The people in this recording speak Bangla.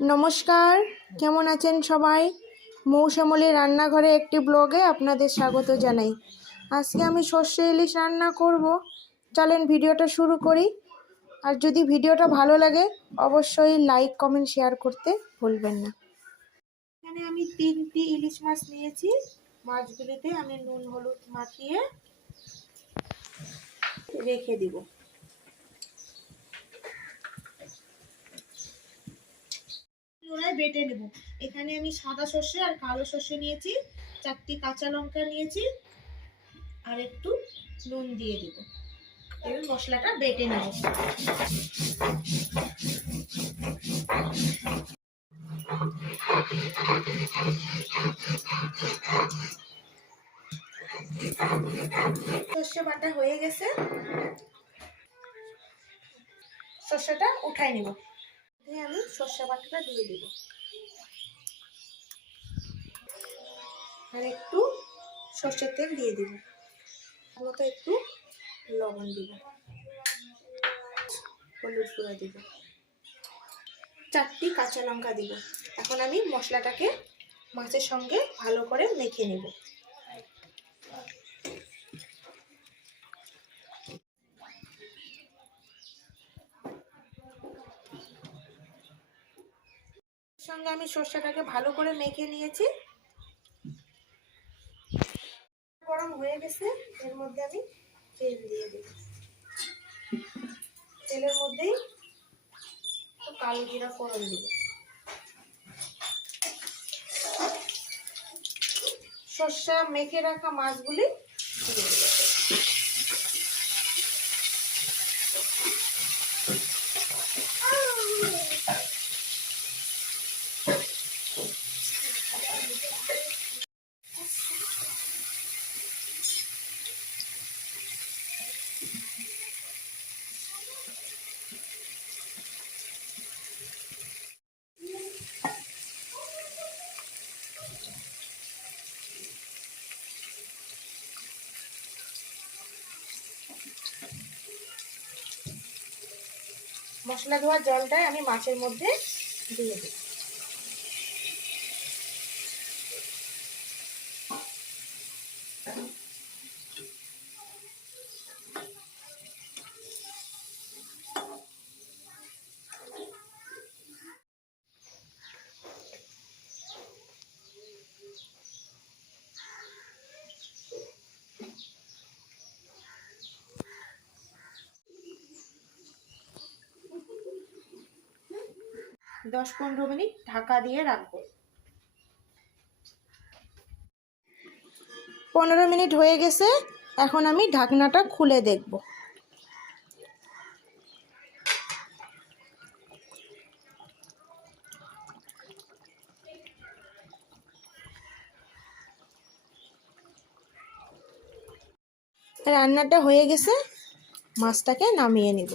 नमस्कार केमन आছেন সবাই মৌসুমীর রান্নাঘরে একটি ব্লগে আপনাদের স্বাগত জানাই। আজকে আমি সরষে ইলিশ রান্না করব। চলেন ভিডিওটা শুরু করি। আর যদি ভিডিওটা ভালো লাগে অবশ্যই লাইক কমেন্ট শেয়ার করতে ভুলবেন না। এখানে আমি 3টি ইলিশ মাছ নিয়েছি। মাছগুলিতে আমি নুন হলুদ মাখিয়ে রেখে দিব। বেটে নেব। এখানে আমি সাদা সর্ষে আর কালো সর্ষে নিয়েছি, 4টি কাঁচা লঙ্কা নিয়েছি আর একটু নুন দিয়ে দেব। এবার মশলাটা বেটে নেব। সর্ষে বাটা হয়ে গেছে, সর্ষেটা উঠাই নেব। আমি সর্ষে বাটাটা দিয়ে দেব আর একটু সর্ষের তেল দিয়ে দেব, মতো একটু লবণ দিব, হলুদ গুঁড়া দিব, 4টি কাঁচা লঙ্কা দিব। এখন আমি মশলাটাকে মাছের সঙ্গে ভালো করে মেখে নেব। সঙ্গে আমি সর্ষেটাকে ভালো করে মেখে নিয়েছি। গরম হয়ে গেছে, এর মধ্যে আমি তেল দিয়ে দেব। তেলের মধ্যেই কালো জিরা ফোড়ন দিব, সর্ষে মেখে রাখা মাছগুলি দিয়ে দেব। মশলা ধোয়া জলটাই আমি মাছের মধ্যে দিয়ে দেব। 10-15 মিনিট ঢাকা দিয়ে রাখবো। 15 মিনিট হয়ে গেছে, এখন আমি ঢাকনাটা খুলে দেখব। রান্নাটা হয়ে গেছে, মাছটাকে নামিয়ে নিব।